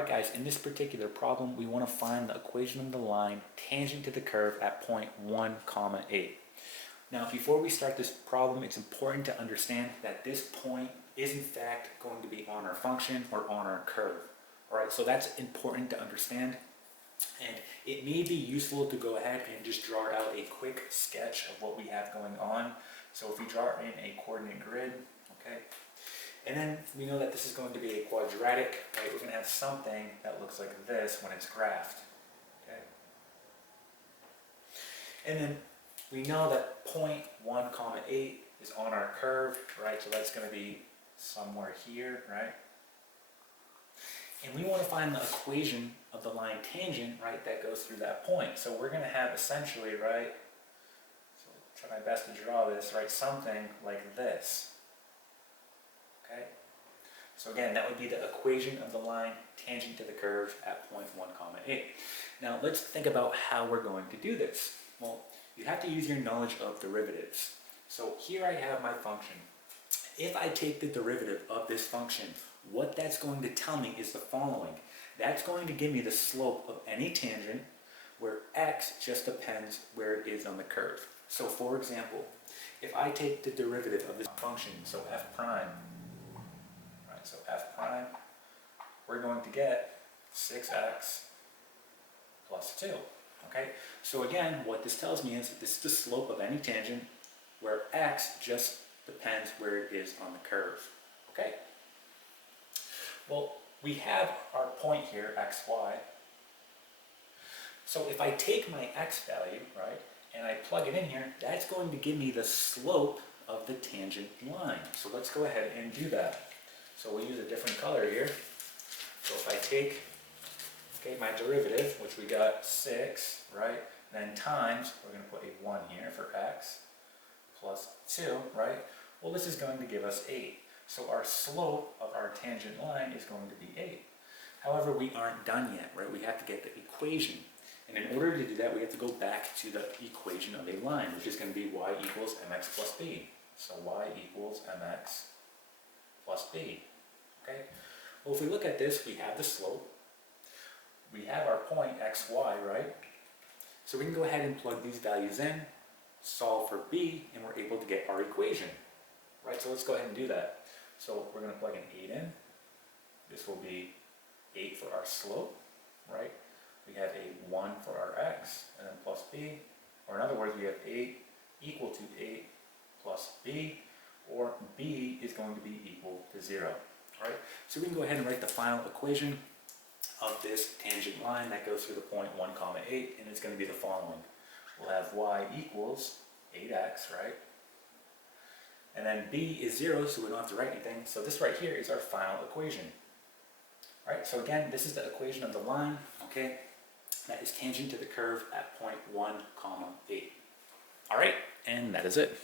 Alright guys, in this particular problem, we want to find the equation of the line tangent to the curve at point 1, comma 8. Now, before we start this problem, it's important to understand that this point is in fact going to be on our function or on our curve. Alright, so that's important to understand. And it may be useful to go ahead and just draw out a quick sketch of what we have going on. So if we draw in a coordinate grid, okay, and then we know that this is going to be a quadratic, right? We're going to have something that looks like this when it's graphed, okay? And then we know that point 1, comma 8 is on our curve, right? So that's going to be somewhere here, right? And we want to find the equation of the line tangent, right, that goes through that point. So we're going to have essentially, right, so I'll try my best to draw this, right, something like this. Okay? So again, that would be the equation of the line tangent to the curve at point 1, comma 8. Now let's think about how we're going to do this. Well, you have to use your knowledge of derivatives. So here I have my function. If I take the derivative of this function, what that's going to tell me is the following. That's going to give me the slope of any tangent where x just depends where it is on the curve. So for example, if I take the derivative of this function, so f prime, right, so f prime, we're going to get 6x plus 2. Okay, so again, what this tells me is this is the slope of any tangent where x just depends where it is on the curve. Okay? Well, we have our point here, xy. So if I take my x value, right, and I plug it in here, that's going to give me the slope of the tangent line. So let's go ahead and do that. So we'll use a different color here. So if I take, okay, my derivative, which we got 6, right, then times, we're going to put a 1 here for x, plus 2, right? Well, this is going to give us 8. So our slope of our tangent line is going to be 8. However, we aren't done yet, right? We have to get the equation. And in order to do that, we have to go back to the equation of a line, which is going to be y equals mx plus b. So y equals mx plus b. Okay? Well, if we look at this, we have the slope. We have our point xy, right? So we can go ahead and plug these values in, solve for b, and we're able to get our equation. Right? So let's go ahead and do that. So we're going to plug an 8 in. This will be 8 for our slope, right? We have a 1 for our x, and then plus b. Or in other words, we have 8 equal to 8 plus b, or b is going to be equal to 0. Right? So we can go ahead and write the final equation of this tangent line that goes through the point 1, comma 8, and it's going to be the following. We'll have y equals 8x, right? And then b is 0, so we don't have to write anything. So this right here is our final equation. Alright, so again, this is the equation of the line, okay, that is tangent to the curve at point 1, comma 8. Alright, and that is it.